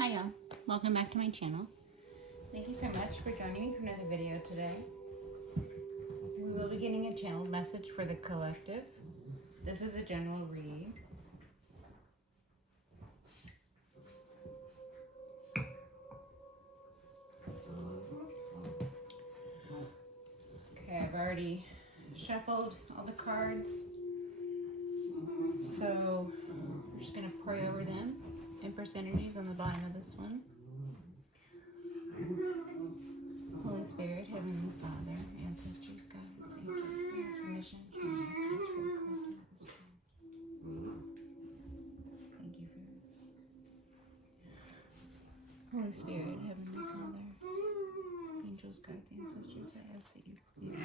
Hi y'all, welcome back to my channel. Thank you so much for joining me for another video today. We will be getting a channel message for the collective. This is a general read. Okay, I've already shuffled all the cards. So I'm just going to pray over them. Empress energies on the bottom of this one. Holy Spirit, Heavenly Father, ancestors, guides, angels, transformation, messages for the collective of this world. Thank you for this. Holy Spirit, Heavenly Father, angels, guides, ancestors, I ask that you please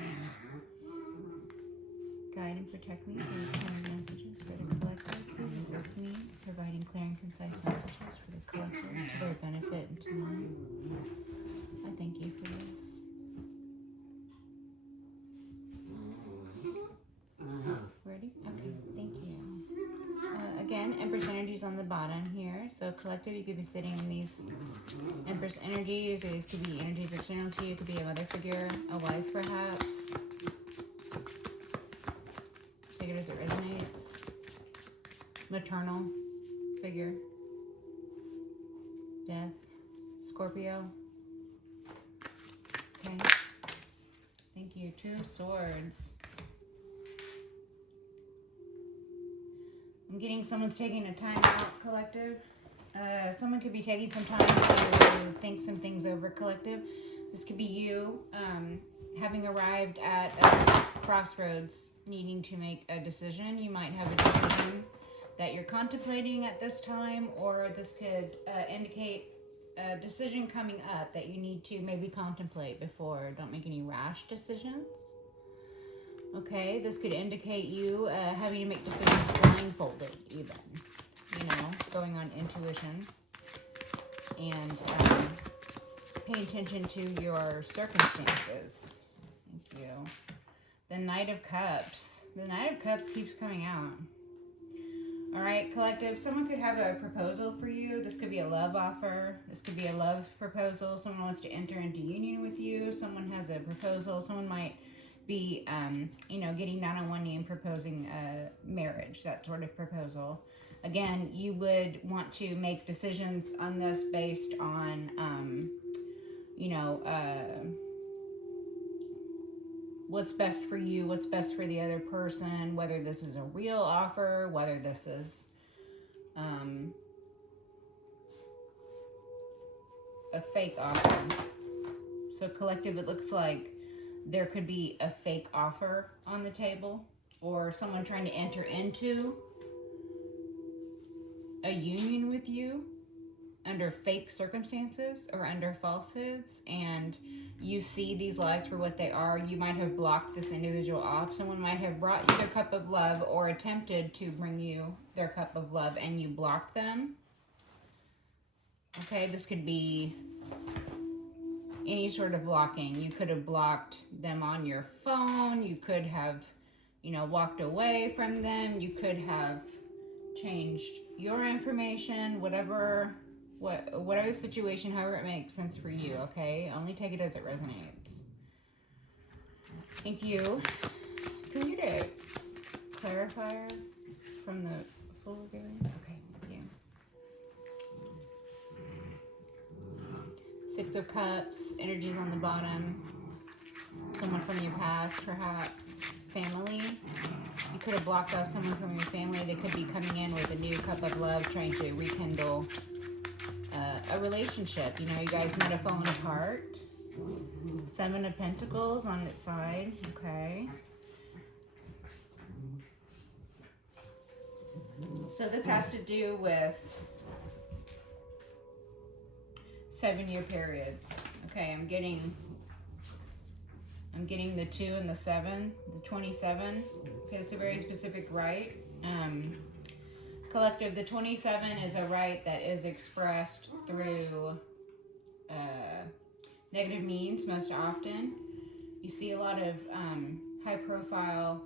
guide and protect me through these kind of messages for the collective. Please assist me providing clear and concise messages for the collective to their benefit and to mine. I thank you for this. Ready? Okay, thank you. Again, Empress energies on the bottom here. So collective, you could be sitting in these Empress energies, or these could be energies external to you. It could be a mother figure, a wife perhaps. Take it as it resonates. Maternal figure. Death. Scorpio. Okay. Thank you. 2 of Swords. I'm getting someone's taking a time out, collective. Someone could be taking some time to think some things over, collective. This could be you having arrived at a crossroads, needing to make a decision. You might have a decision that you're contemplating at this time, or this could indicate a decision coming up that you need to maybe contemplate before. Don't make any rash decisions. Okay, this could indicate you having to make decisions blindfolded, even, going on intuition and paying attention to your circumstances. Thank you. The Knight of Cups. The Knight of Cups keeps coming out. All right, collective, someone could have a proposal for you. This could be a love offer. This could be a love proposal. Someone wants to enter into union with you. Someone has a proposal. Someone might be, getting down on one knee and proposing marriage, that sort of proposal. Again, you would want to make decisions on this based on, what's best for you, what's best for the other person, whether this is a real offer, whether this is a fake offer. So collective, it looks like there could be a fake offer on the table, or someone trying to enter into a union with you under fake circumstances or under falsehoods, and you see these lies for what they are. You might have blocked this individual off. Someone might have brought you their cup of love or attempted to bring you their cup of love, and you blocked them. Okay, this could be any sort of blocking. You could have blocked them on your phone. You could have, walked away from them. You could have changed your information, whatever the situation, however it makes sense for you, okay? Only take it as it resonates. Thank you. Can you get a clarifier from the full reading? Okay, thank you. 6 of Cups, energies on the bottom. Someone from your past, perhaps. Family. You could have blocked off someone from your family. They could be coming in with a new cup of love, trying to rekindle a relationship. You guys might have fallen apart. 7 of Pentacles on its side. Okay. So this has to do with 7-year periods. Okay, I'm getting the 2 and the 7, the 27. Okay, it's a very specific right. Collective, the 27 is a right that is expressed through negative means most often. You see a lot of high profile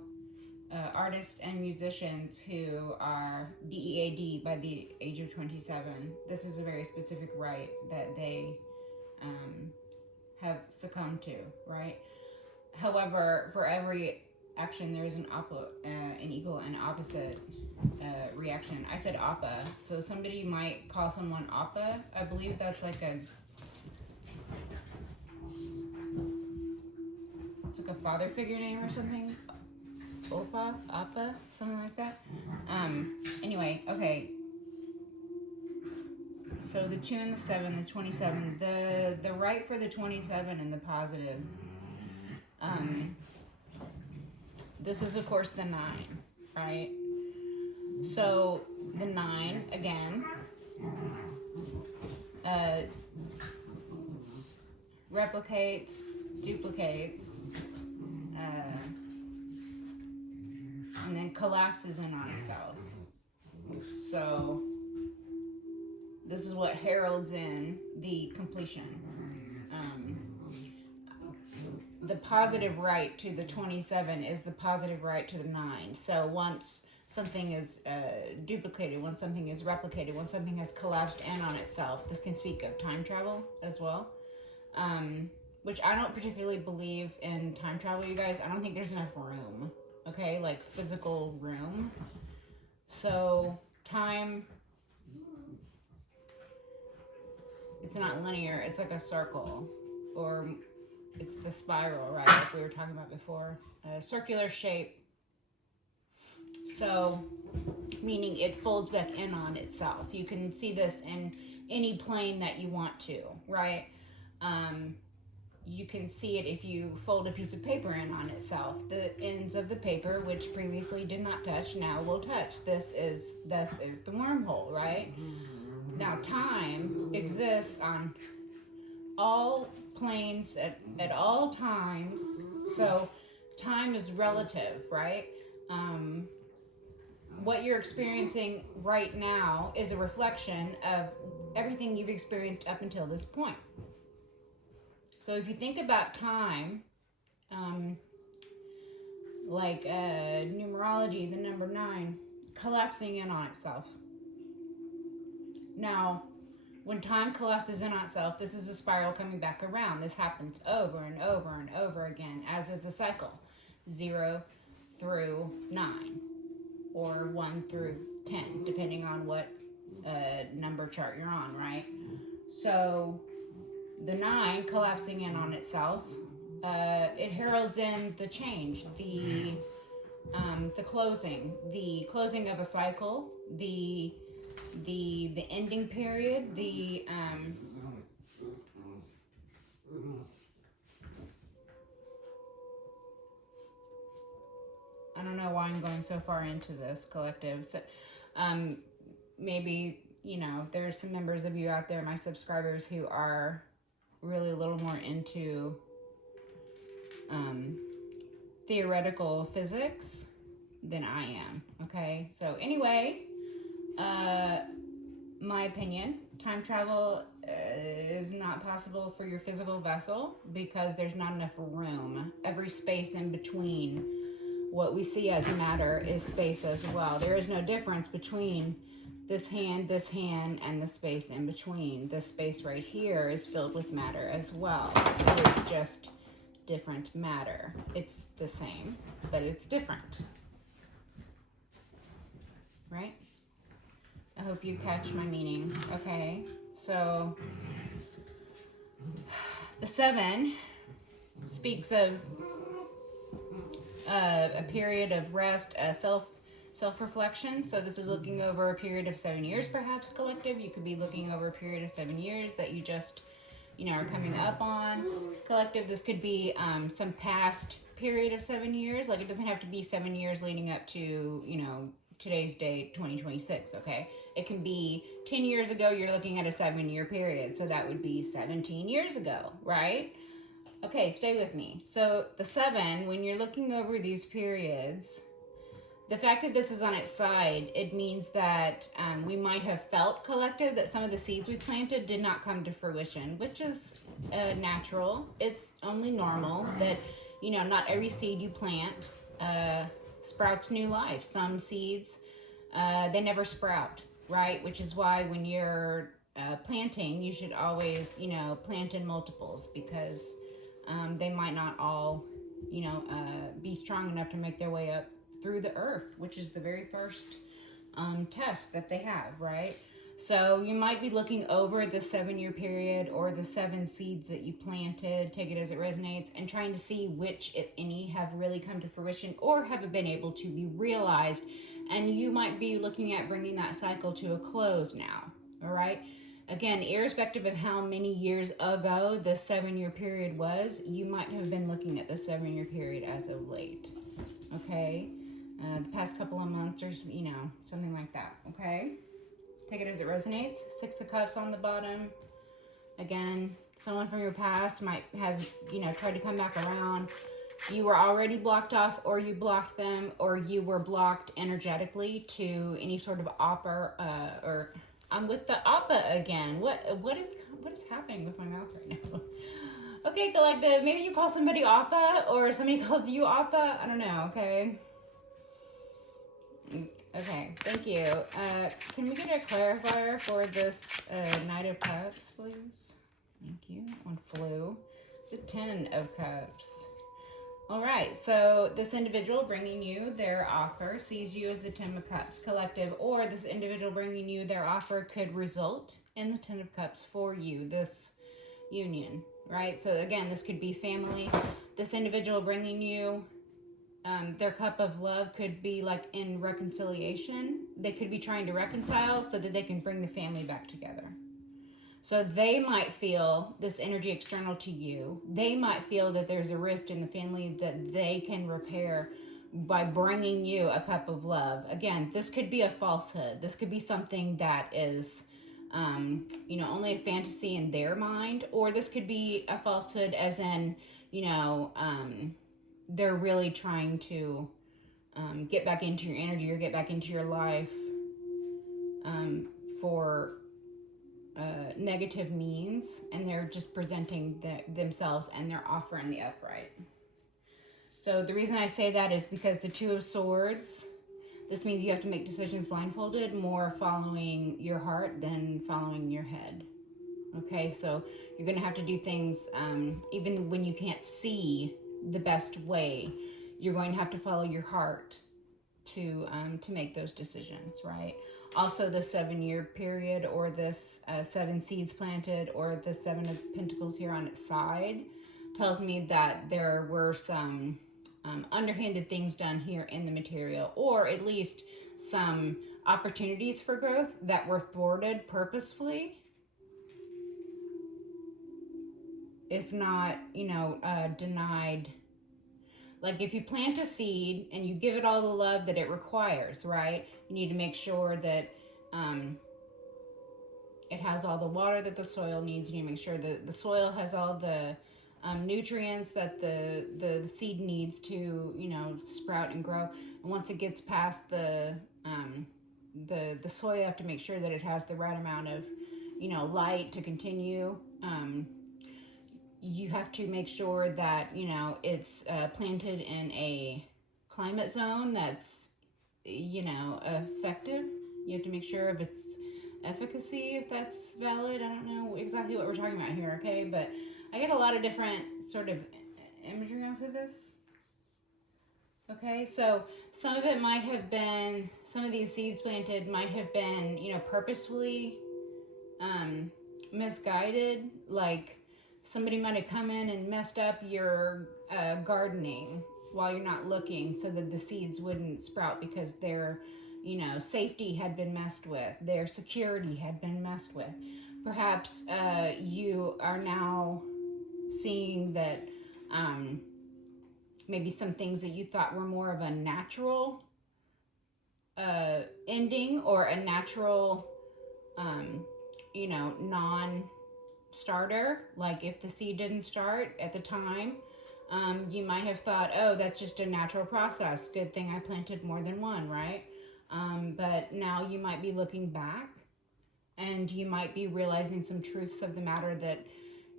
artists and musicians who are DEAD by the age of 27. This is a very specific right that they have succumbed to, right? However, for every action, there is an equal and opposite reaction. I said oppa, so somebody might call someone oppa. I believe that's like it's like a father figure name or something. Opa, oppa, something like that. Anyway, okay. So the 2 and the 7, the 27, the right for the 27 and the positive. This is of course the 9, right? So the 9 again replicates, duplicates, and then collapses in on itself. So this is what heralds in the completion. The positive right to the 27 is the positive right to the 9. So once something is duplicated, once something is replicated, once something has collapsed in on itself, this can speak of time travel as well. Which I don't particularly believe in time travel, you guys. I don't think there's enough room, okay? Like physical room. So time, it's not linear, it's like a circle, or it's the spiral, right? Like we were talking about before. A circular shape. So, meaning it folds back in on itself. You can see this in any plane that you want to, right? You can see it if you fold a piece of paper in on itself. The ends of the paper, which previously did not touch, now will touch. This is the wormhole, right? Now, time exists on all planes at all times. So time is relative, right? What you're experiencing right now is a reflection of everything you've experienced up until this point. So if you think about time, like numerology, the number 9 collapsing in on itself. Now, when time collapses in on itself, this is a spiral coming back around. This happens over and over and over again, as is a cycle. 0 through 9, or 1 through 10, depending on what number chart you're on, right? So the 9 collapsing in on itself, it heralds in the change, the closing of a cycle, the ending period, I don't know why I'm going so far into this collective. So, maybe, there's some members of you out there, my subscribers, who are really a little more into theoretical physics than I am. Okay, so anyway, my opinion, time travel is not possible for your physical vessel because there's not enough room. Every space in between what we see as matter is space as well. There is no difference between this hand, and the space in between. This space right here is filled with matter as well. It is just different matter. It's the same, but it's different. Right? I hope you catch my meaning. Okay, so the 7 speaks of a period of rest, self-reflection. So this is looking over a period of 7 years, perhaps, collective. You could be looking over a period of 7 years that you just, are coming up on. Collective, this could be some past period of 7 years. Like, it doesn't have to be 7 years leading up to, today's date, 2026, okay? It can be 10 years ago, you're looking at a 7-year period. So that would be 17 years ago, right? Okay, stay with me. So the 7, when you're looking over these periods, the fact that this is on its side, it means that we might have felt, collective, that some of the seeds we planted did not come to fruition, which is natural. It's only normal that, not every seed you plant sprouts new life. Some seeds, they never sprout, right? Which is why when you're planting, you should always, plant in multiples, because they might not all, be strong enough to make their way up through the earth, which is the very first test that they have, right? So you might be looking over the 7-year period or the 7 seeds that you planted, take it as it resonates, and trying to see which, if any, have really come to fruition or have been able to be realized. And you might be looking at bringing that cycle to a close now, all right? Again, irrespective of how many years ago the 7-year period was, you might have been looking at the 7-year period as of late, okay? The past couple of months or, something like that, okay? Take it as it resonates. 6 of Cups on the bottom. Again, someone from your past might have, tried to come back around. You were already blocked off, or you blocked them, or you were blocked energetically to any sort of oppa, or I'm with the oppa again. What is happening with my mouth right now? Okay, collective. Maybe you call somebody oppa, or somebody calls you oppa. I don't know. Okay. Okay, thank you. Can we get a clarifier for this Knight of Cups, please? Thank you. One flew. The 10 of Cups. All right, so this individual bringing you their offer sees you as the 10 of Cups collective, or this individual bringing you their offer could result in the 10 of Cups for you, this union, right? So again, this could be family. This individual bringing you their cup of love could be like in reconciliation. They could be trying to reconcile so that they can bring the family back together. So they might feel this energy external to you. They might feel that there's a rift in the family that they can repair by bringing you a cup of love. Again, this could be a falsehood. This could be something that is, only a fantasy in their mind, or this could be a falsehood as in, they're really trying to get back into your energy or get back into your life for negative means, and they're just presenting themselves and their offer in the upright. So the reason I say that is because the 2 of Swords, this means you have to make decisions blindfolded, more following your heart than following your head. Okay, so you're going to have to do things even when you can't see the best way. You're going to have to follow your heart to make those decisions, right? Also, the 7-year period, or this 7 seeds planted, or the 7 of Pentacles here on its side, tells me that there were some underhanded things done here in the material, or at least some opportunities for growth that were thwarted purposefully, if not, denied. Like if you plant a seed and you give it all the love that it requires, right? You need to make sure that it has all the water that the soil needs. You need to make sure that the soil has all the nutrients that the seed needs to, sprout and grow. And once it gets past the soil, you have to make sure that it has the right amount of, light to continue. You have to make sure that, it's planted in a climate zone that's, effective. You have to make sure of its efficacy, if that's valid. I don't know exactly what we're talking about here, okay? But I get a lot of different sort of imagery off of this. Okay, so some of it might have been, some of these seeds planted might have been, purposefully misguided. Like somebody might have come in and messed up your gardening while you're not looking, so that the seeds wouldn't sprout because their, safety had been messed with, their security had been messed with. Perhaps you are now seeing that maybe some things that you thought were more of a natural ending, or a natural, non-starter. Like if the seed didn't start at the time, you might have thought, oh, that's just a natural process. Good thing I planted more than one, right? But now you might be looking back, and you might be realizing some truths of the matter that,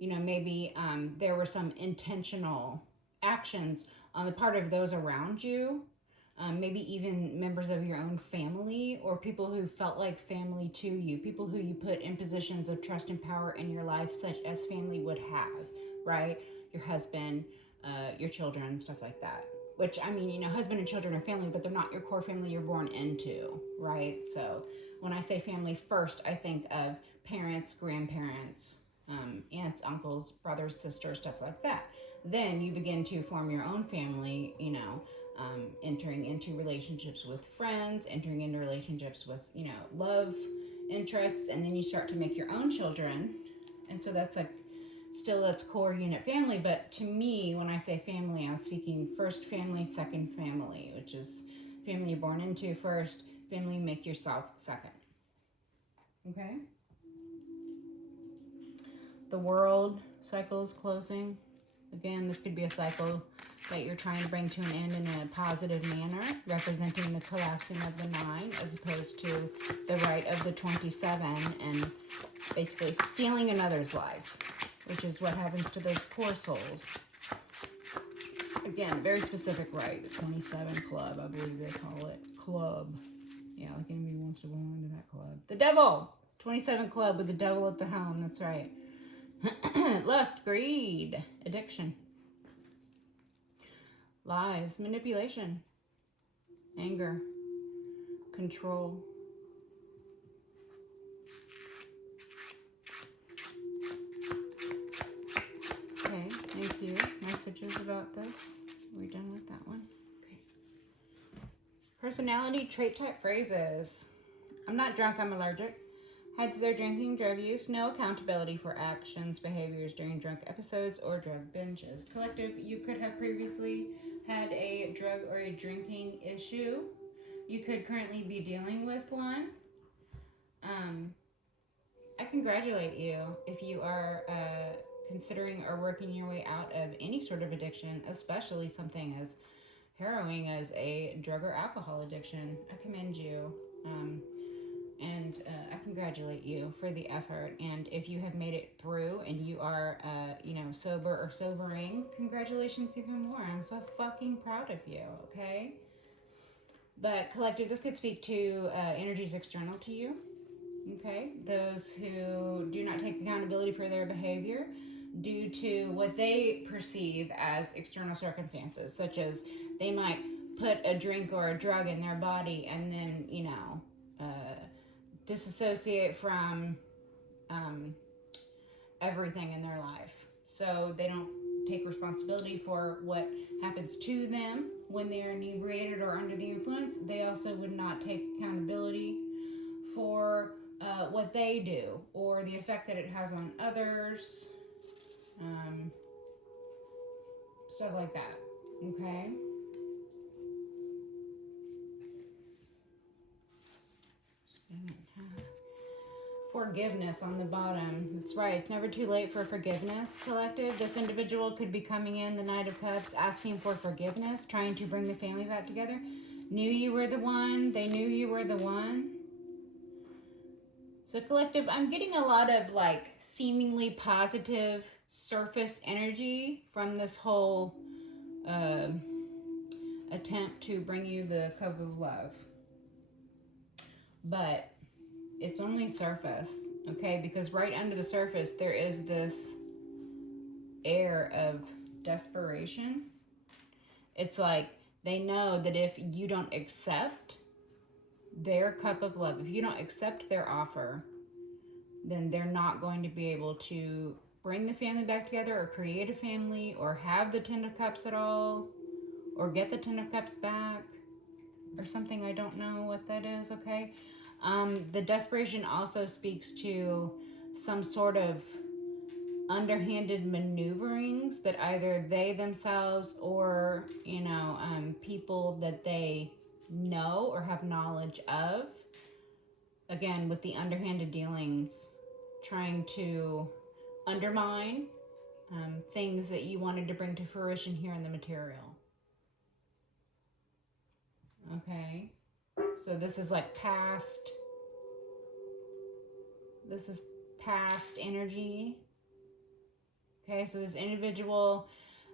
maybe there were some intentional actions on the part of those around you maybe even members of your own family, or people who felt like family to you, people who you put in positions of trust and power in your life, such as family would have, right? Your husband, your children, stuff like that. Which, I mean, you know, husband and children are family, but they're not your core family you're born into, right? So when I say family first, I think of parents, grandparents, aunts, uncles, brothers, sisters, stuff like that. Then you begin to form your own family, you know, entering into relationships with friends, entering into relationships with, you know, love interests, and then you start to make your own children. And so that's like, still that's core unit family, but to me, when I say family, I'm speaking first family, second family, which is family you're born into first, family you make yourself second. Okay? The world cycle is closing. Again, this could be a cycle that you're trying to bring to an end in a positive manner, representing the collapsing of the 9 as opposed to the right of the 27, and basically stealing another's life, which is what happens to those poor souls. Again, very specific right. 27 club, I believe they call it. Club. Yeah, like anybody wants to belong to that club. The devil! 27 club with the devil at the helm, that's right. Lust, greed, addiction, lies, manipulation, anger, control. Okay, thank you. Messages about this. Are we done with that one? Okay. Personality trait type phrases. I'm not drunk, I'm allergic. Hides their drinking, drug use, no accountability for actions, behaviors during drunk episodes or drug binges. Collective, you could have previously had a drug or a drinking issue. You could currently be dealing with one. I congratulate you if you are considering or working your way out of any sort of addiction, especially something as harrowing as a drug or alcohol addiction. I commend you. And I congratulate you for the effort. And if you have made it through and you are, you know, sober or sobering, congratulations even more. I'm so fucking proud of you, okay? But collective, this could speak to energies external to you, okay? Those who do not take accountability for their behavior due to what they perceive as external circumstances, such as they might put a drink or a drug in their body and then, you know, disassociate from everything in their life. So they don't take responsibility for what happens to them when they are inebriated or under the influence. They also would not take accountability for what they do or the effect that it has on others. Stuff like that. Okay? Forgiveness on the bottom. That's right. It's never too late for forgiveness, collective. This individual could be coming in, the Knight of Cups, asking for forgiveness, trying to bring the family back together. Knew you were the one. They knew you were the one. So, collective, I'm getting a lot of like seemingly positive surface energy from this whole attempt to bring you the cup of love. But it's only surface, okay? Because right under the surface, there is this air of desperation. It's like they know that if you don't accept their cup of love, if you don't accept their offer, then they're not going to be able to bring the family back together or create a family or have the Ten of Cups at all or get the Ten of Cups back or something. I don't know what that is, okay? The desperation also speaks to some sort of underhanded maneuverings that either they themselves or, you know, people that they know or have knowledge of, again, with the underhanded dealings, trying to undermine things that you wanted to bring to fruition here in the material. Okay? So this is like past. This is past energy. Okay, so this individual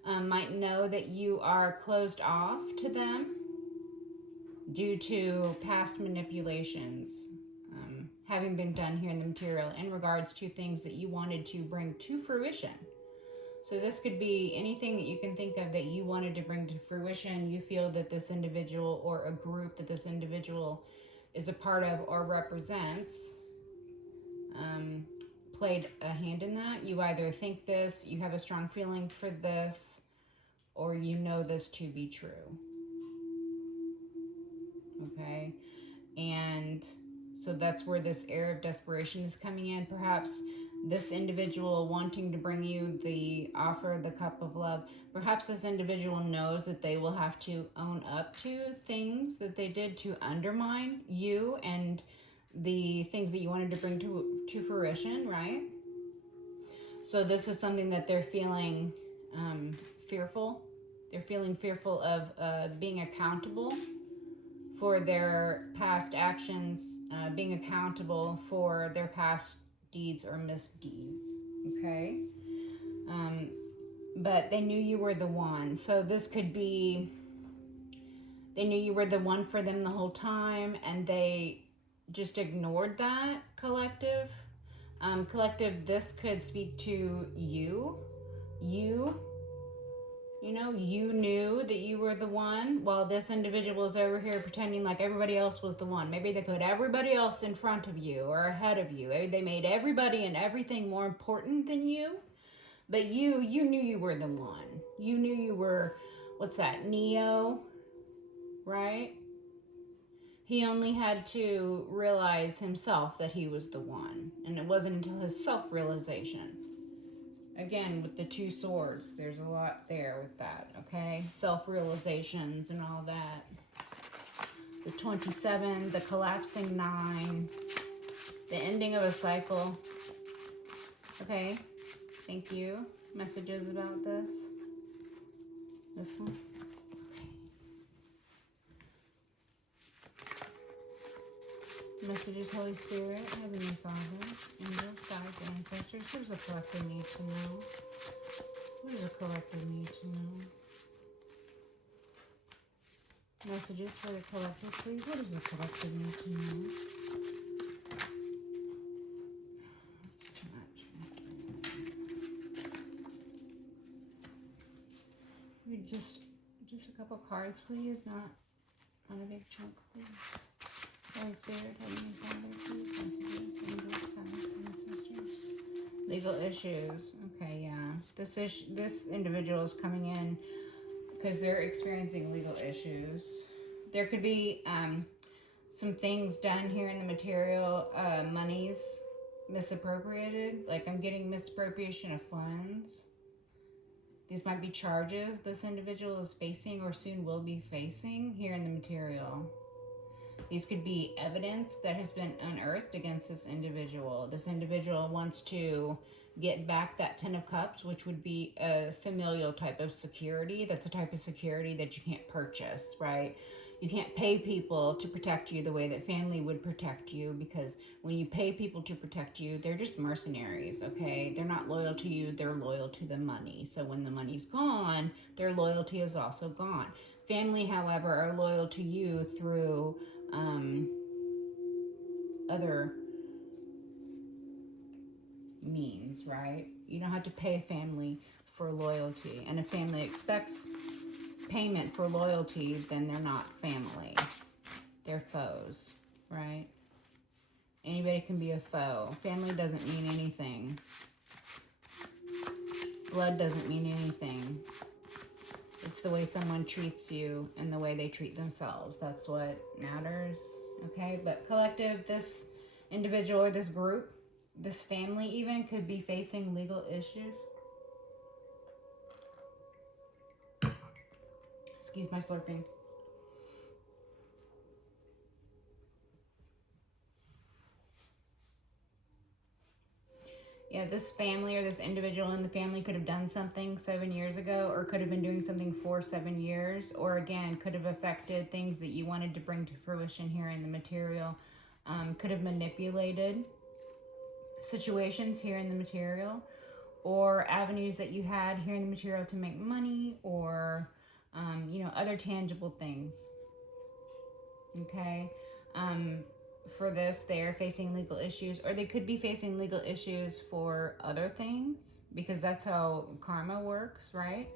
might know that you are closed off to them. due to past manipulations having been done here in the material in regards to things that you wanted to bring to fruition. So this could be anything that you can think of that you wanted to bring to fruition. You feel that this individual or a group that this individual is a part of or represents played a hand in that. You either think this, you have a strong feeling for this, or you know this to be true. Okay? And so that's where this air of desperation is coming in. Perhaps this individual wanting to bring you the offer, the cup of love. Perhaps this individual knows that they will have to own up to things that they did to undermine you and the things that you wanted to bring to fruition, right? So this is something that they're feeling fearful. They're feeling fearful of being accountable for their past actions, being accountable for their past deeds or misdeeds. Okay? But they knew you were the one. So this could be they knew you were the one for them the whole time, and they just ignored that, collective. Collective, this could speak to you. You know, you knew that you were the one, while this individual is over here pretending like everybody else was the one. Maybe they put everybody else in front of you or ahead of you. They made everybody and everything more important than you. But you knew you were the one. You knew you were, what's that, Neo, right? He only had to realize himself that he was the one. And it wasn't until his self-realization. Again, with the two swords, there's a lot there with that, okay? Self-realizations and all that. The 27, the collapsing 9, the ending of a cycle. Okay, thank you. Messages about this? This one? Messages, Holy Spirit, Heavenly Father, angels, guides, ancestors. What does a collective need to know? What does a collective need to know? Messages for the collective, please. What does the collective need to know? That's too much. Just a couple cards, please. Not a big chunk, please. Holy Spirit, Heavenly Father, please. Messages, angels, guides, ancestors. Legal issues. Okay, yeah. This individual is coming in because they're experiencing legal issues. There could be some things done here in the material, monies misappropriated. Like I'm getting misappropriation of funds. These might be charges this individual is facing or soon will be facing here in the material. These could be evidence that has been unearthed against this individual. This individual wants to get back that 10 of Cups, which would be a familial type of security. That's a type of security that you can't purchase, right? You can't pay people to protect you the way that family would protect you, because when you pay people to protect you, they're just mercenaries, okay? They're not loyal to you, they're loyal to the money. So when the money's gone, their loyalty is also gone. Family, however, are loyal to you through other means, right? You don't have to pay family for loyalty. And if family expects payment for loyalty, then they're not family. They're foes, right? Anybody can be a foe. Family doesn't mean anything. Blood doesn't mean anything. It's the way someone treats you and the way they treat themselves. That's what matters, okay? But collective, this individual or this group, this family even, could be facing legal issues. Excuse my slurping. Yeah, this family or this individual in the family could have done something 7 years ago, or could have been doing something for 7 years, or again, could have affected things that you wanted to bring to fruition here in the material. Could have manipulated situations here in the material, or avenues that you had here in the material to make money, or, other tangible things. Okay. For this, they're facing legal issues, or they could be facing legal issues for other things, because that's how karma works, right?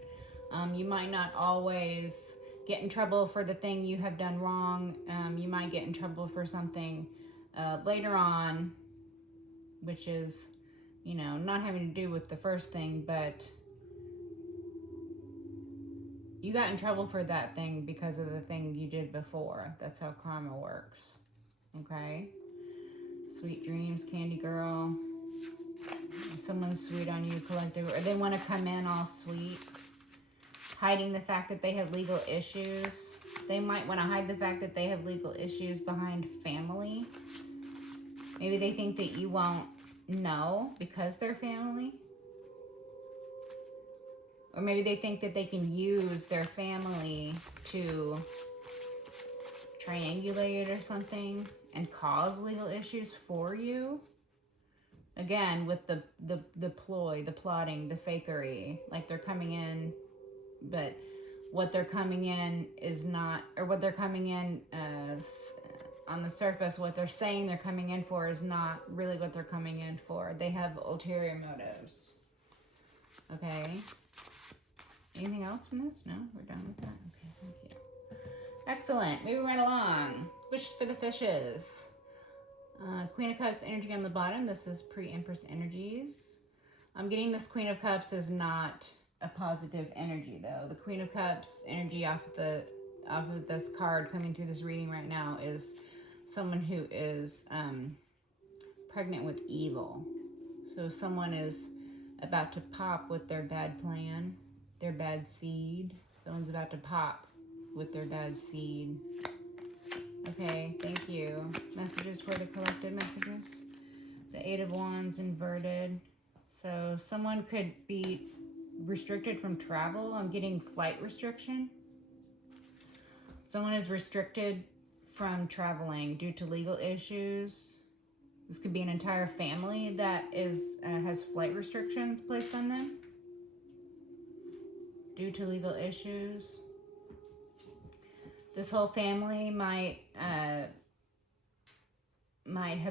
You might not always get in trouble for the thing you have done wrong. You might get in trouble for something later on, which is, not having to do with the first thing, but you got in trouble for that thing because of the thing you did before. That's how karma works. Okay? Sweet dreams, candy girl. Someone's sweet on you, collective, or they want to come in all sweet, hiding the fact that they have legal issues. They might want to hide the fact that they have legal issues behind family. Maybe they think that you won't know because they're family. Or maybe they think that they can use their family to triangulate or something and cause legal issues for you. Again, with the ploy, the plotting, the fakery. Like they're coming in, but what they're coming in is not, or what they're coming in on the surface, what they're saying they're coming in for is not really what they're coming in for. They have ulterior motives. Okay? Anything else from this? No? We're done with that? Okay, thank you. Excellent. Moving right along. Wishes for the fishes. Queen of Cups energy on the bottom. This is pre-Empress energies. I'm getting this Queen of Cups is not a positive energy, though. The Queen of Cups energy off of this card coming through this reading right now is someone who is pregnant with evil. So someone is about to pop with their bad plan, their bad seed. Someone's about to pop with their bad seed. Okay, thank you. Messages for the collective messages. The Eight of Wands inverted. So someone could be restricted from travel. I'm getting flight restriction. Someone is restricted from traveling due to legal issues. This could be an entire family that has flight restrictions placed on them due to legal issues. This whole family might have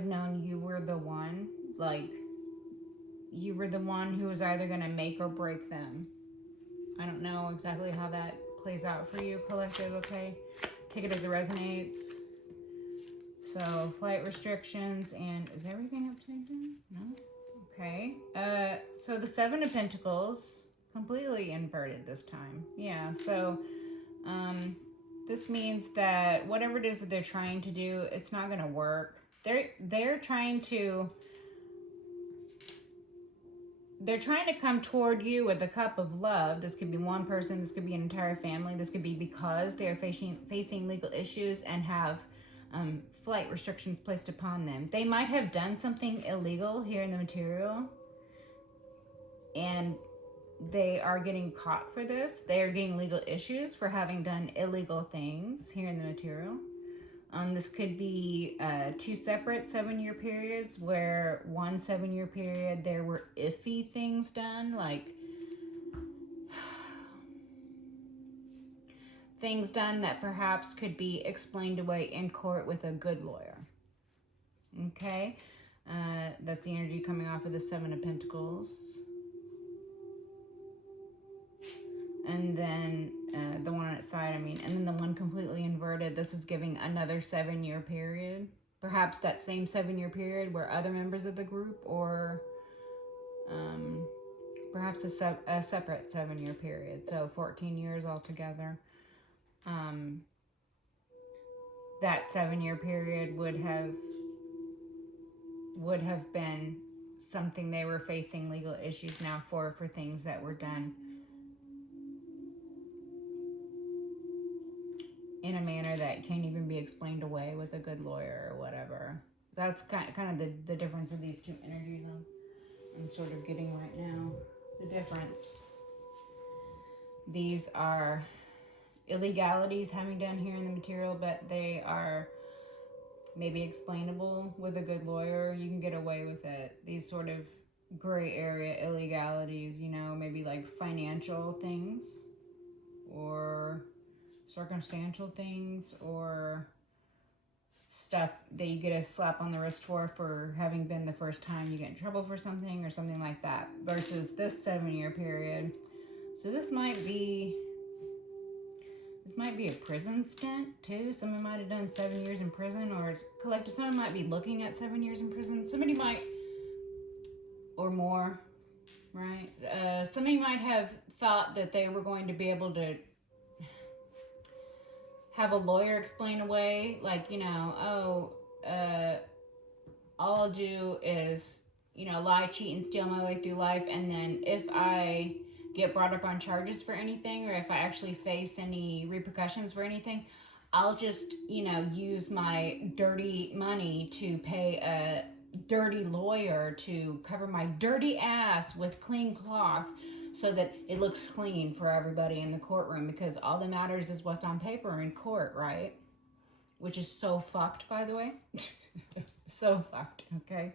known you were the one, like you were the one who was either going to make or break them. I don't know exactly how that plays out for you, collective, okay? Take it as it resonates. So, flight restrictions, and is everything upside down? No? Okay. So the Seven of Pentacles, completely inverted this time. Yeah, so, this means that whatever it is that they're trying to do, it's not going to work. They're trying to come toward you with a cup of love. This could be one person, this could be an entire family, this could be because they are facing legal issues and have flight restrictions placed upon them. They might have done something illegal here in the material, and they are getting caught for this. They are getting legal issues for having done illegal things here in the material. This could be two separate 7-year periods, where one 7-year period there were iffy things done, like things done that perhaps could be explained away in court with a good lawyer. Okay? That's the energy coming off of the Seven of Pentacles. And then the one on its side, and then the one completely inverted. This is giving another 7-year period. Perhaps that same 7-year period where other members of the group, or perhaps a separate 7-year period. So 14 years altogether. That 7-year period would have been something they were facing legal issues now for things that were done in a manner that can't even be explained away with a good lawyer or whatever. That's kind of the difference of these two energies I'm sort of getting right now. The difference. These are illegalities having done here in the material, but they are maybe explainable with a good lawyer. You can get away with it. These sort of gray area illegalities, maybe like financial things or circumstantial things, or stuff that you get a slap on the wrist for having been the first time you get in trouble for something or something like that, versus this 7-year period. So this might be a prison stint too. Someone might have done 7 years in prison, or it's collective. Someone might be looking at 7 years in prison. Somebody might, or more, right? Somebody might have thought that they were going to be able to have a lawyer explain away, like, all I'll do is, lie, cheat, and steal my way through life, and then if I get brought up on charges for anything, or if I actually face any repercussions for anything, I'll just, use my dirty money to pay a dirty lawyer to cover my dirty ass with clean cloth so that it looks clean for everybody in the courtroom, because all that matters is what's on paper in court, right? Which is so fucked, by the way. So fucked, okay?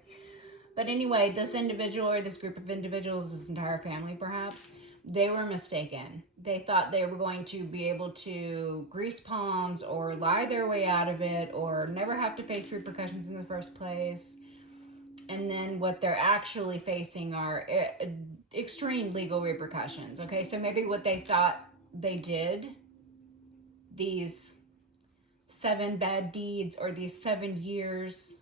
But anyway, this individual, or this group of individuals, this entire family perhaps, they were mistaken. They thought they were going to be able to grease palms or lie their way out of it or never have to face repercussions in the first place. And then what they're actually facing are extreme legal repercussions, okay? So maybe what they thought they did, these 7 bad deeds or these 7 years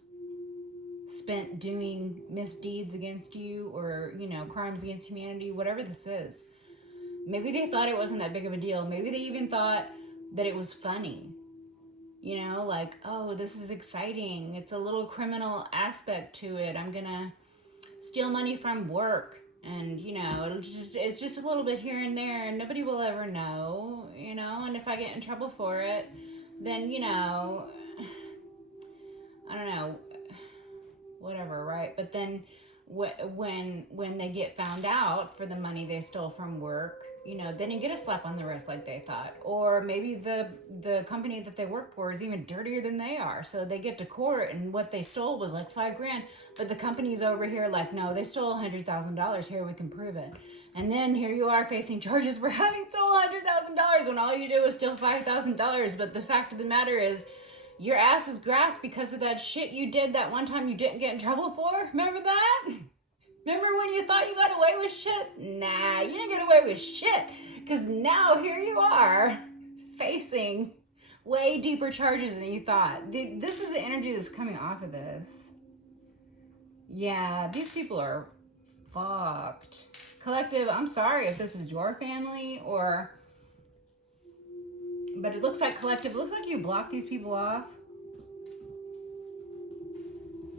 spent doing misdeeds against you, or, crimes against humanity, whatever this is. Maybe they thought it wasn't that big of a deal. Maybe they even thought that it was funny. Like, oh, this is exciting. It's a little criminal aspect to it. I'm gonna steal money from work. And, it's just a little bit here and there, and nobody will ever know, and if I get in trouble for it, then, I don't know, whatever, right? But then when they get found out for the money they stole from work, they didn't get a slap on the wrist like they thought. Or maybe the company that they work for is even dirtier than they are. So they get to court and what they stole was like $5,000, but the company's over here like, no, they stole $100,000. Here, we can prove it. And then here you are facing charges for having stole $100,000 when all you did was steal $5,000. But the fact of the matter is, your ass is grasped because of that shit you did that one time you didn't get in trouble for. Remember that? Remember when you thought you got away with shit? Nah, you didn't get away with shit. Because now here you are facing way deeper charges than you thought. This is the energy that's coming off of this. Yeah, these people are fucked. Collective, I'm sorry if this is your family but it looks like collective, it looks like you blocked these people off.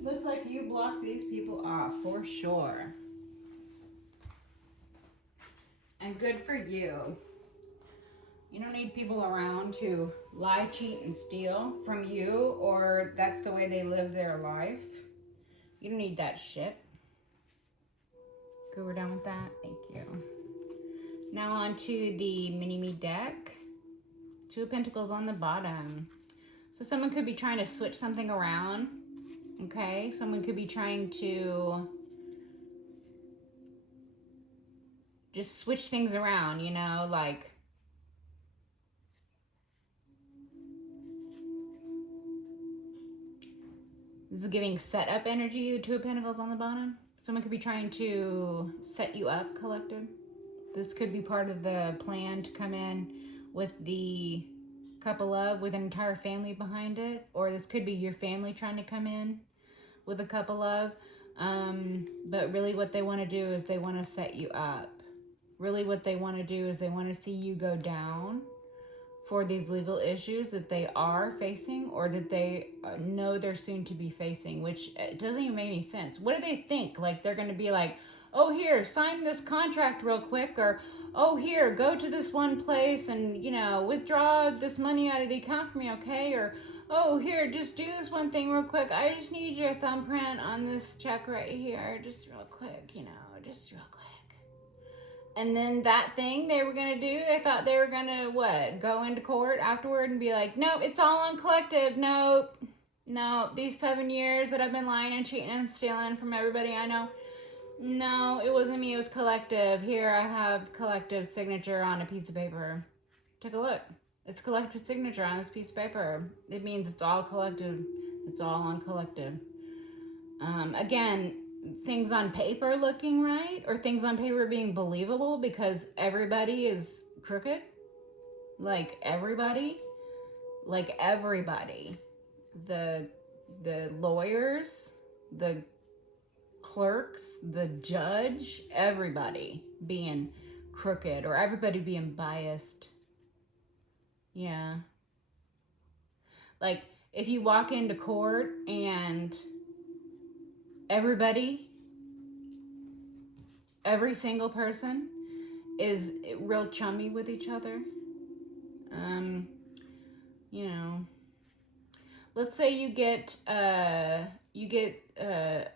Looks like you blocked these people off for sure. And good for you. You don't need people around who lie, cheat, and steal from you, or that's the way they live their life. You don't need that shit. Good, we're done with that. Thank you. Now on to the mini-me deck. 2 of Pentacles on the bottom. So someone could be trying to switch something around. Okay, someone could be trying to just switch things around, like this is giving set up energy, the 2 of Pentacles on the bottom. Someone could be trying to set you up, collective. This could be part of the plan to come in with the couple of, with an entire family behind it, or this could be your family trying to come in with a couple of, but really what they want to do is they want to set you up. Really what they want to do is they want to see you go down for these legal issues that they are facing, or that they know they're soon to be facing, which doesn't even make any sense. What do they think? Like, they're going to be like, oh, here, sign this contract real quick, or oh, here, go to this one place and, withdraw this money out of the account for me, okay? Or, oh, here, just do this one thing real quick. I just need your thumbprint on this check right here, just real quick, just real quick. And then that thing they were going to do, they thought they were going to, go into court afterward and be like, nope, it's all on collective. Nope, these 7 years that I've been lying and cheating and stealing from everybody I know. No, it wasn't me, it was collective. Here, I have collective signature on a piece of paper. Take a look. It's collective signature on this piece of paper. It means it's all collective It's all on collective. Again, things on paper looking right, or things on paper being believable because everybody is crooked. Like everybody. Like everybody. The lawyers, the clerks, the judge, everybody being crooked or everybody being biased. Yeah. Like if you walk into court and every single person is real chummy with each other. You know, let's say you get a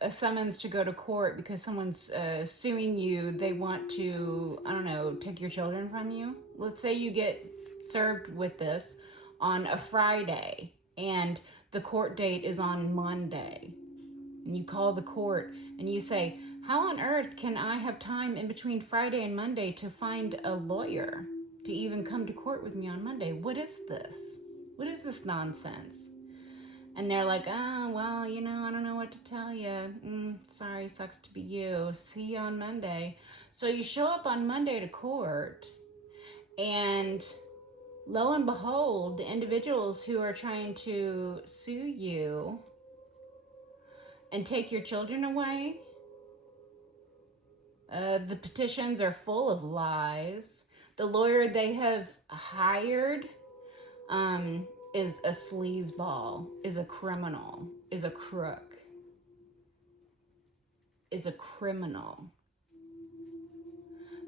summons to go to court because someone's suing you. They want to, I don't know, take your children from you. Let's say you get served with this on a Friday and the court date is on Monday. And you call the court and you say, how on earth can I have time in between Friday and Monday to find a lawyer to even come to court with me on Monday? What is this? What is this nonsense? And they're like, oh, well, I don't know what to tell you. Sorry, sucks to be you. See you on Monday. So you show up on Monday to court, and lo and behold, the individuals who are trying to sue you and take your children away, the petitions are full of lies. The lawyer they have hired is a sleazeball, is a criminal, is a crook, is a criminal.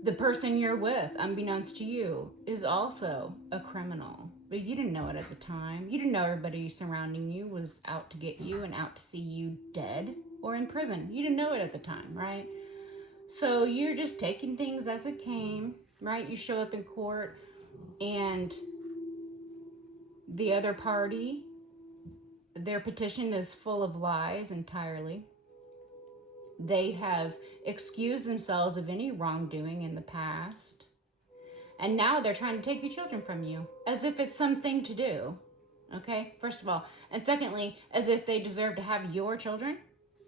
The person you're with, unbeknownst to you, is also a criminal. But you didn't know it at the time. You didn't know everybody surrounding you was out to get you and out to see you dead or in prison. You didn't know it at the time, right? So you're just taking things as it came, right? You show up in court and the other party, their petition is full of lies entirely. They have excused themselves of any wrongdoing in the past. And now they're trying to take your children from you as if it's something to do. Okay, first of all. And secondly, as if they deserve to have your children.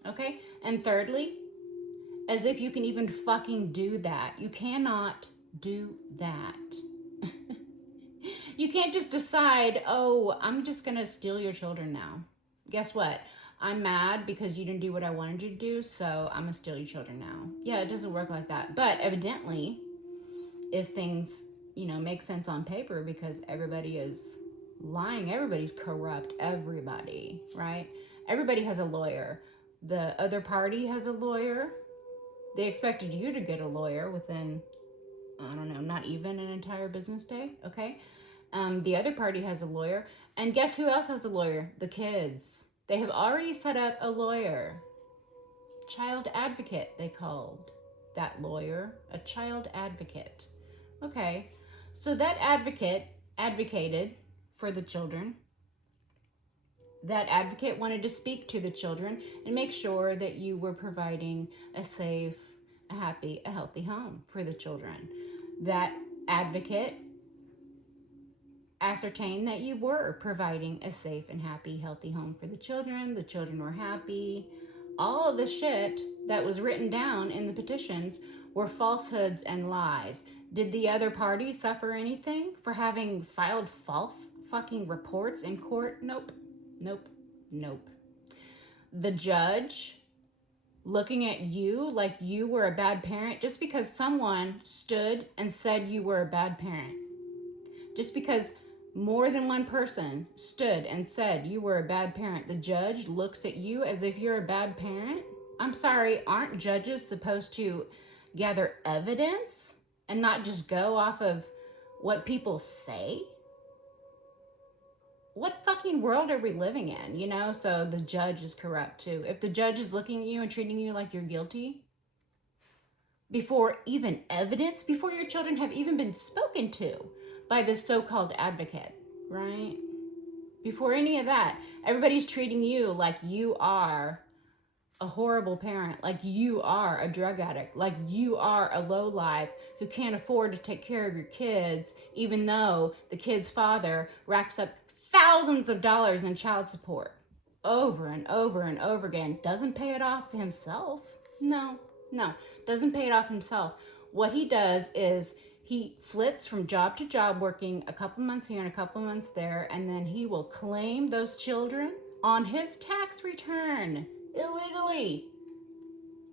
Okay, and thirdly, as if you can even fucking do that. You cannot do that. You can't just decide, oh, I'm just gonna steal your children now. Guess what? I'm mad because you didn't do what I wanted you to do, so I'm gonna steal your children now. Yeah, it doesn't work like that. But evidently, if things, make sense on paper, because everybody is lying, everybody's corrupt, everybody, right? Everybody has a lawyer. The other party has a lawyer. They expected you to get a lawyer within, I don't know, not even an entire business day, okay? The other party has a lawyer. And guess who else has a lawyer? The kids. They have already set up a lawyer. Child advocate, they called that lawyer. A child advocate. Okay, so that advocate advocated for the children. That advocate wanted to speak to the children and make sure that you were providing a safe, a happy, a healthy home for the children. That advocate ascertained that you were providing a safe and happy, healthy home for the children. The children were happy. All of the shit that was written down in the petitions were falsehoods and lies. Did the other party suffer anything for having filed false fucking reports in court? Nope. Nope. Nope. The judge looking at you like you were a bad parent just because someone stood and said you were a bad parent. Just because more than one person stood and said you were a bad parent, the judge looks at you as if you're a bad parent? I'm sorry, aren't judges supposed to gather evidence and not just go off of what people say? What fucking world are we living in, So the judge is corrupt too. If the judge is looking at you and treating you like you're guilty, before even evidence, before your children have even been spoken to by this so-called advocate, right? Before any of that, everybody's treating you like you are a horrible parent, like you are a drug addict, like you are a lowlife who can't afford to take care of your kids, even though the kid's father racks up thousands of dollars in child support. over and over and over again. Doesn't pay it off himself. No, doesn't pay it off himself. What he does is he flits from job to job, working a couple months here and a couple months there, and then he will claim those children on his tax return illegally,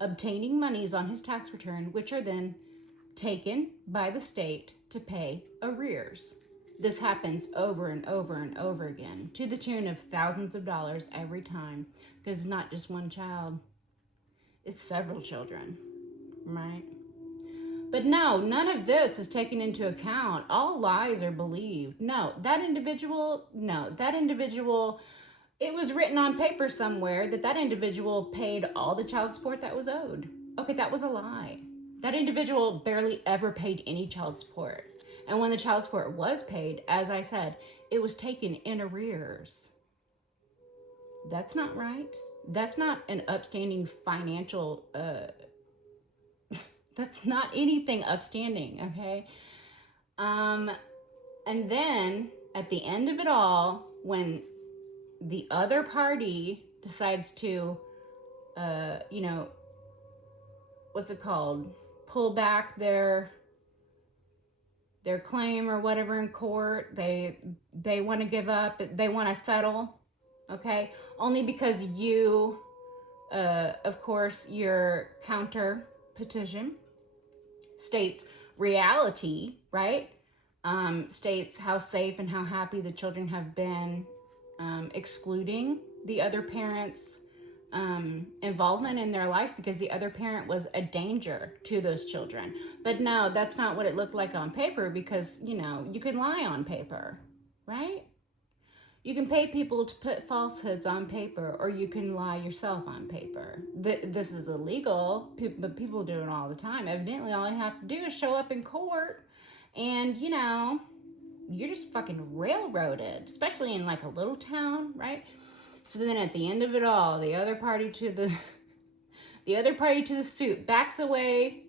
obtaining monies on his tax return, which are then taken by the state to pay arrears. This happens over and over and over again, to the tune of thousands of dollars every time, because it's not just one child, it's several children, right? But no, none of this is taken into account. All lies are believed. No, that individual, it was written on paper somewhere that individual paid all the child support that was owed. Okay, that was a lie. That individual barely ever paid any child support. And when the child support was paid, as I said, it was taken in arrears. That's not right. That's not an upstanding financial, that's not anything upstanding, okay? And then at the end of it all, when the other party decides to, what's it called? Pull back their claim or whatever in court. They want to give up. They want to settle. Okay, only because you, of course, your counter petition states reality, right? States how safe and how happy the children have been, excluding the other parent's involvement in their life because the other parent was a danger to those children. But no, that's not what it looked like on paper, because, you can lie on paper, right? You can pay people to put falsehoods on paper, or you can lie yourself on paper. This is illegal, but people do it all the time. Evidently, all you have to do is show up in court, and, you're just fucking railroaded, especially in like a little town, right? So then at the end of it all, the other party to the suit backs away,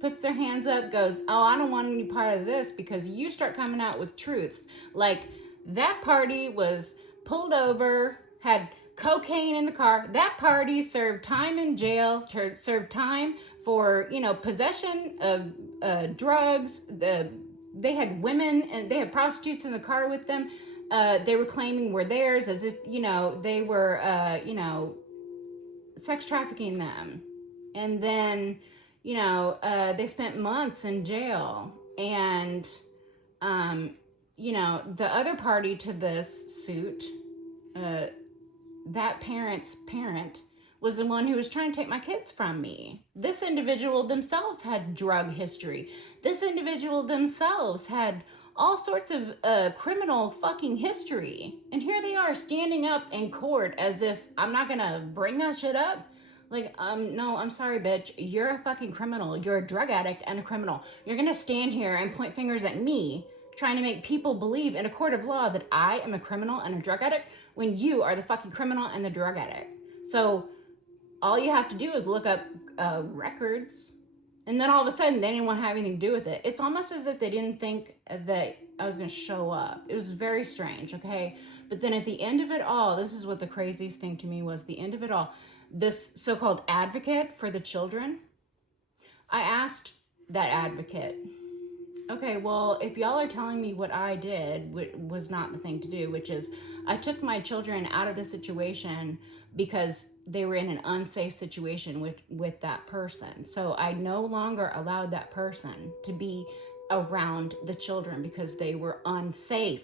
puts their hands up, goes, oh, I don't want any part of this, because you start coming out with truths. Like, that party was pulled over, had cocaine in the car. That party served time in jail, served time for, possession of drugs. They had women and they had prostitutes in the car with them. They were claiming were theirs, as if, they were, sex trafficking them. And then, they spent months in jail. And, the other party to this suit, that parent's parent, was the one who was trying to take my kids from me. This individual themselves had drug history. This individual themselves had all sorts of criminal fucking history. And here they are standing up in court as if I'm not gonna bring that shit up. Like, no, I'm sorry, bitch. You're a fucking criminal. You're a drug addict and a criminal. You're gonna stand here and point fingers at me, trying to make people believe in a court of law that I am a criminal and a drug addict, when you are the fucking criminal and the drug addict. So all you have to do is look up records, and then all of a sudden they didn't want to have anything to do with it. It's almost as if they didn't think that I was going to show up. It was very strange, okay? But then at the end of it all, this is what the craziest thing to me was. The end of it all, this so-called advocate for the children, I asked that advocate, okay, well, if y'all are telling me what I did was not the thing to do, which is I took my children out of the situation because they were in an unsafe situation with that person. So I no longer allowed that person to be around the children because they were unsafe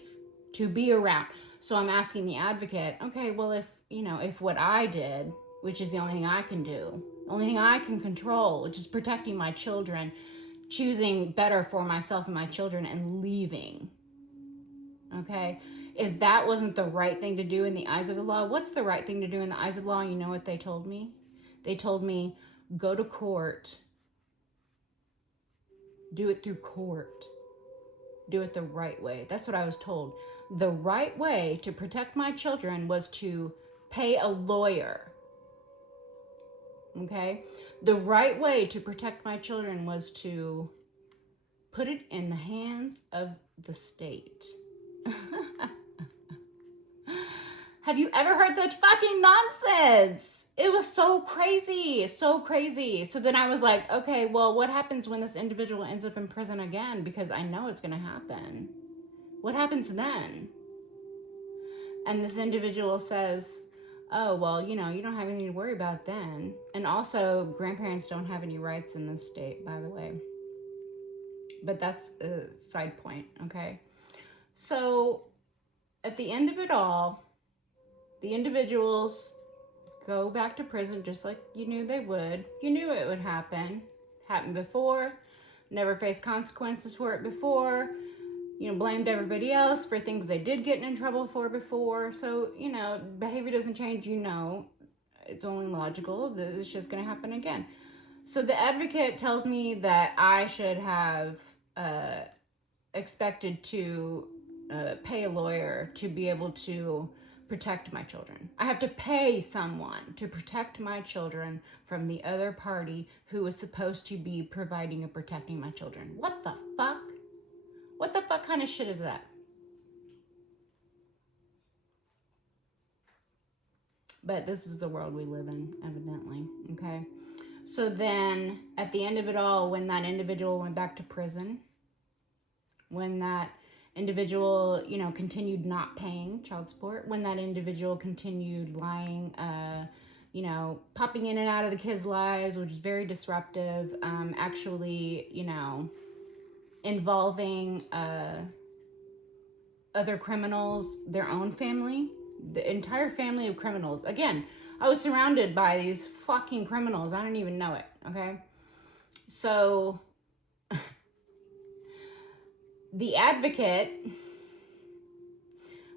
to be around. So I'm asking the advocate, okay, well, if what I did, which is the only thing I can do, the only thing I can control, which is protecting my children, choosing better for myself and my children and leaving, okay? If that wasn't the right thing to do in the eyes of the law, what's the right thing to do in the eyes of the law? You know what they told me? They told me, go to court. Do it through court. Do it the right way. That's what I was told. The right way to protect my children was to pay a lawyer. Okay? The right way to protect my children was to put it in the hands of the state. Have you ever heard such fucking nonsense? It was so crazy, so crazy. So then I was like, okay, well, what happens when this individual ends up in prison again? Because I know it's going to happen. What happens then? And this individual says, oh, well, you know, you don't have anything to worry about then. And also, grandparents don't have any rights in this state, by the way. But that's a side point, okay? So at the end of it all, the individuals go back to prison just like you knew they would. You knew it would happen. Happened before. Never faced consequences for it before. You know, blamed everybody else for things they did get in trouble for before. So, you know, behavior doesn't change, you know. It's only logical that it's just going to happen again. So the advocate tells me that I should have expected to pay a lawyer to be able to protect my children. I have to pay someone to protect my children from the other party who is supposed to be providing and protecting my children. What the fuck? What the fuck kind of shit is that? But this is the world we live in, evidently, okay? So then, at the end of it all, when that individual went back to prison, when that individual, you know, continued not paying child support, when that individual continued lying, you know, popping in and out of the kids' lives, which is very disruptive, actually, you know, involving other criminals, their own family, the entire family of criminals. Again, I was surrounded by these fucking criminals. I don't even know it, okay? So the advocate,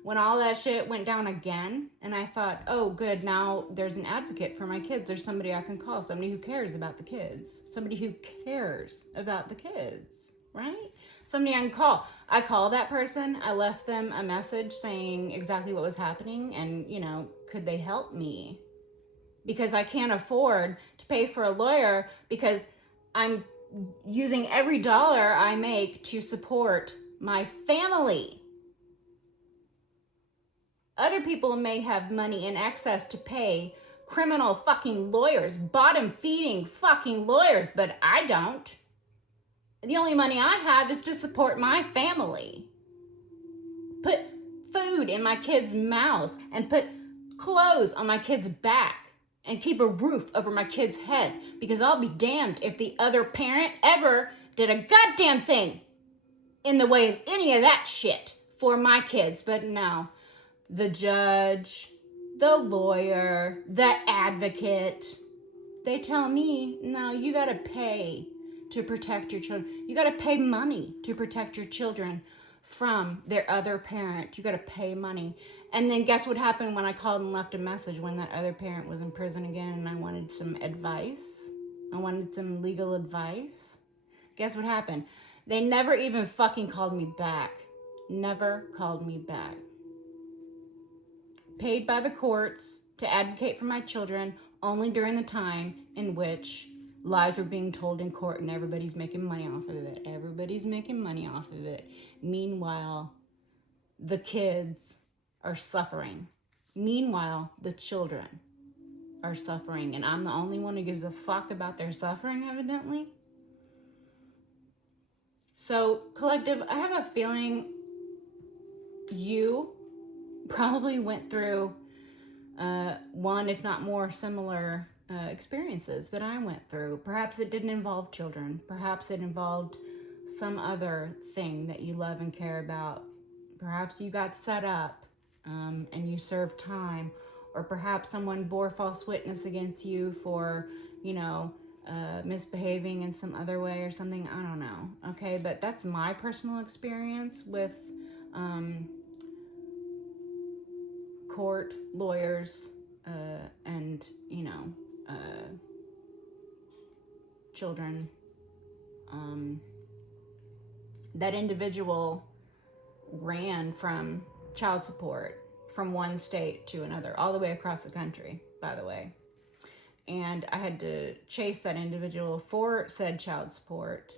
when all that shit went down again, and I thought, oh, good, now there's an advocate for my kids. There's somebody I can call, somebody who cares about the kids, somebody who cares about the kids, right? Somebody I can call. I called that person. I left them a message saying exactly what was happening and, you know, could they help me? Because I can't afford to pay for a lawyer because I'm using every dollar I make to support my family. Other people may have money and access to pay criminal fucking lawyers, bottom feeding fucking lawyers, but I don't. The only money I have is to support my family. Put food in my kids' mouths and put clothes on my kids' back and keep a roof over my kids' head, because I'll be damned if the other parent ever did a goddamn thing in the way of any of that shit for my kids. But no, the judge, the lawyer, the advocate, they tell me, no, you gotta pay to protect your children. You gotta pay money to protect your children from their other parent. You gotta pay money. And then guess what happened when I called and left a message when that other parent was in prison again and I wanted some advice? I wanted some legal advice. Guess what happened? They never even fucking called me back. Never called me back. Paid by the courts to advocate for my children only during the time in which lies were being told in court and everybody's making money off of it. Everybody's making money off of it. Meanwhile, the kids are suffering. Meanwhile, the children are suffering. And I'm the only one who gives a fuck about their suffering, evidently. So, collective, I have a feeling you probably went through one, if not more, similar experiences that I went through. Perhaps it didn't involve children. Perhaps it involved some other thing that you love and care about. Perhaps you got set up and you served time. Or perhaps someone bore false witness against you for, you know, misbehaving in some other way or something. I don't know. Okay, but that's my personal experience with court, lawyers, and, you know, children. That individual ran from child support from one state to another, all the way across the country, by the way. And I had to chase that individual for said child support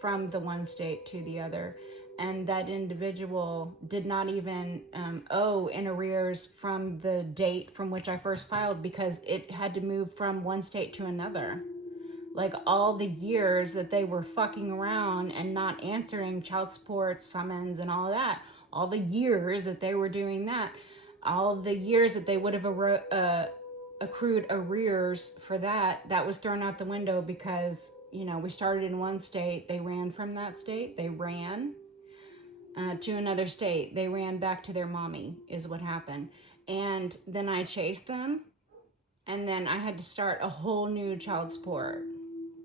from the one state to the other. and that individual did not even owe in arrears from the date from which I first filed, because it had to move from one state to another. Like, all the years that they were fucking around and not answering child support summons and all that, all the years that they were doing that, all the years that they would have accrued arrears for that was thrown out the window, because, you know, we started in one state, they ran from that state, they ran to another state, they ran back to their mommy, is what happened. And then I chased them, and then I had to start a whole new child support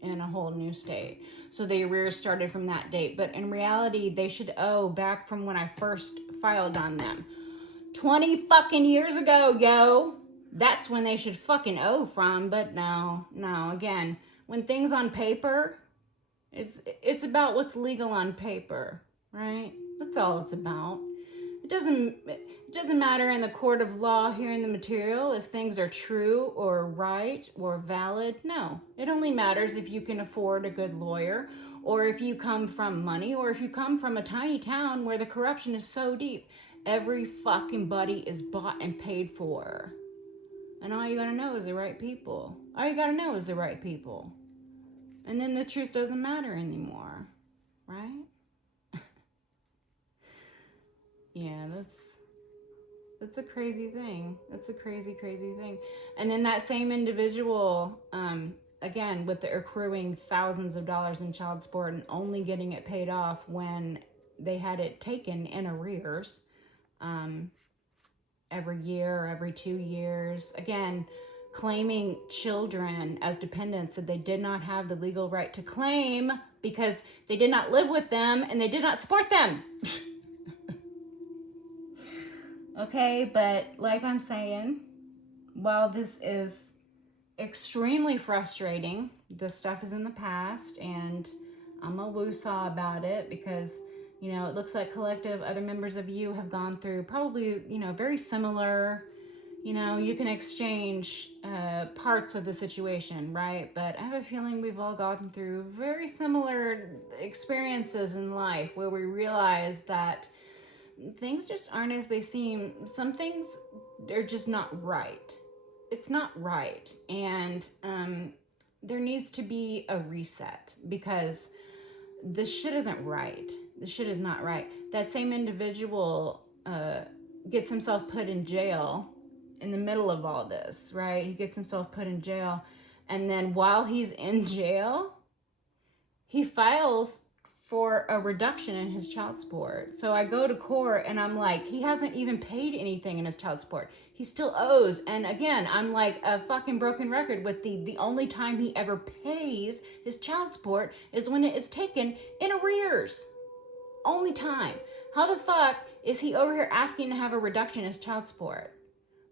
in a whole new state. So the arrears started from that date. But in reality, they should owe back from when I first filed on them. 20 fucking years ago, yo. That's when they should fucking owe from. But no. Again, when things on paper, it's about what's legal on paper, right? That's all it's about. It doesn't matter in the court of law hearing the material if things are true or right or valid. No, it only matters if you can afford a good lawyer, or if you come from money, or if you come from a tiny town where the corruption is so deep. Every fucking buddy is bought and paid for. And all you gotta know is the right people. All you gotta know is the right people. And then the truth doesn't matter anymore, right? Yeah, that's a crazy thing. That's a crazy thing. And then that same individual, again, with the accruing thousands of dollars in child support and only getting it paid off when they had it taken in arrears, every year or every 2 years. Again, claiming children as dependents that they did not have the legal right to claim because they did not live with them and they did not support them. Okay, but like I'm saying, while this is extremely frustrating, this stuff is in the past, and I'm a woo-saw about it because, you know, it looks like collective other members of you have gone through probably, you know, very similar, you know, you can exchange parts of the situation, right? But I have a feeling we've all gone through very similar experiences in life where we realize that things just aren't as they seem. Some things are just not right. It's not right. And there needs to be a reset because this shit isn't right. This shit is not right. That same individual gets himself put in jail in the middle of all this, right? He gets himself put in jail. And then while he's in jail, he files for a reduction in his child support. So I go to court and I'm like, he hasn't even paid anything in his child support. He still owes. And again, I'm like a fucking broken record with the only time he ever pays his child support is when it is taken in arrears. Only time. How the fuck is he over here asking to have a reduction in his child support?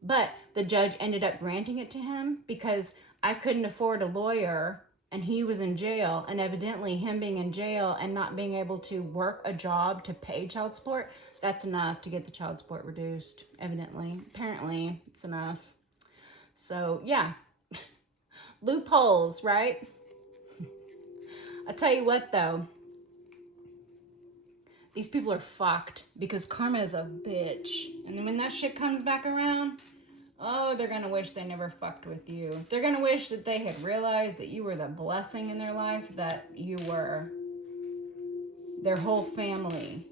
But the judge ended up granting it to him because I couldn't afford a lawyer and he was in jail, and evidently him being in jail and not being able to work a job to pay child support, that's enough to get the child support reduced, evidently. Apparently, it's enough. So, yeah. Loopholes, right? I tell you what, though. These people are fucked because karma is a bitch. And then when that shit comes back around, oh, they're going to wish they never fucked with you. They're going to wish that they had realized that you were the blessing in their life, that you were. Their whole family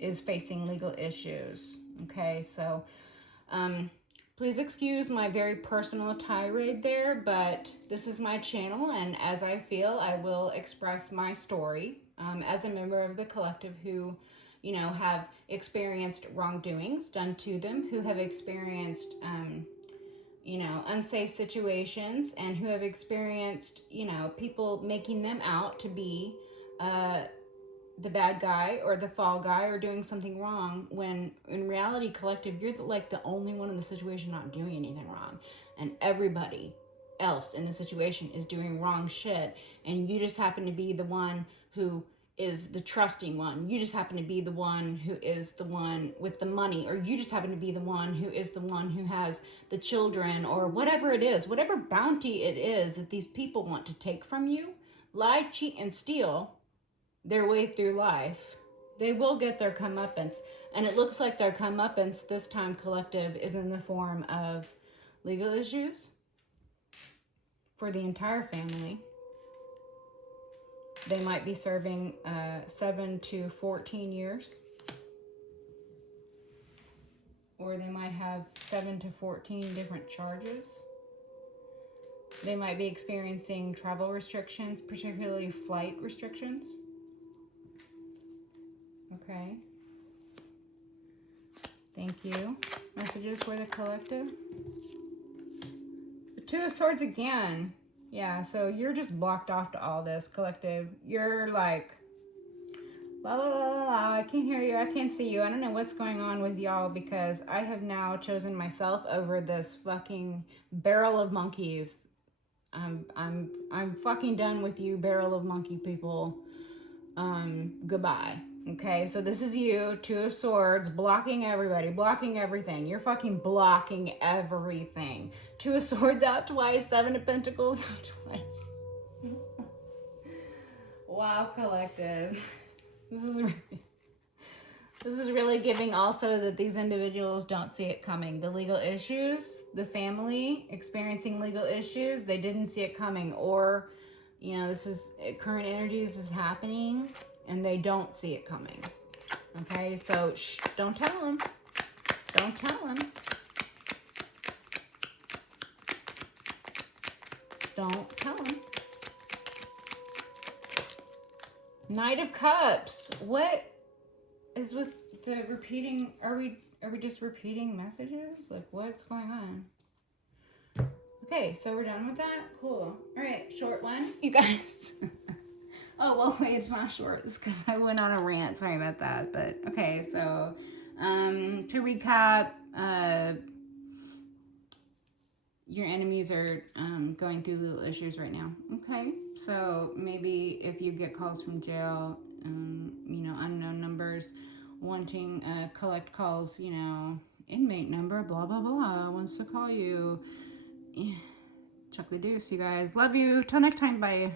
is facing legal issues. Okay, so please excuse my very personal tirade there, but this is my channel, and as I feel, I will express my story as a member of the collective who, you know, have experienced wrongdoings done to them, who have experienced, you know, unsafe situations, and who have experienced, you know, people making them out to be the bad guy or the fall guy or doing something wrong, when in reality, collective, you're like the only one in the situation not doing anything wrong, and everybody else in the situation is doing wrong shit, and you just happen to be the one who is the trusting one. You just happen to be the one who is the one with the money, or you just happen to be the one who is the one who has the children, or whatever it is, whatever bounty it is that these people want to take from you, lie, cheat, and steal their way through life. They will get their comeuppance. And it looks like their comeuppance this time, collective, is in the form of legal issues for the entire family. They might be serving 7 to 14 years. Or they might have 7 to 14 different charges. They might be experiencing travel restrictions, particularly flight restrictions. Okay. Thank you. Messages for the collective. The Two of Swords again. Yeah, so you're just blocked off to all this, collective. You're like, la la la la la, I can't hear you, I can't see you. I don't know what's going on with y'all because I have now chosen myself over this fucking barrel of monkeys. I'm fucking done with you, barrel of monkey people. Goodbye. Okay, so this is you, Two of Swords, blocking everybody, blocking everything. You're fucking blocking everything. Two of Swords out twice, Seven of Pentacles out twice. Wow, collective. This is really giving also that these individuals don't see it coming. The legal issues, the family experiencing legal issues, they didn't see it coming. Or, you know, this is current energies is happening and they don't see it coming. Okay, so shh, don't tell them. Don't tell them. Don't tell them. Knight of Cups. What is with the repeating? Are we just repeating messages? Like, what's going on? Okay, so we're done with that. Cool. All right, short one, you guys. Oh well, wait, it's not short. It's because I went on a rant. Sorry about that. But okay, so to recap, your enemies are going through little issues right now. Okay, so maybe if you get calls from jail, you know, unknown numbers wanting collect calls, you know, inmate number, blah, blah, blah, wants to call you. Chuck the deuce, you guys. Love you. Till next time. Bye.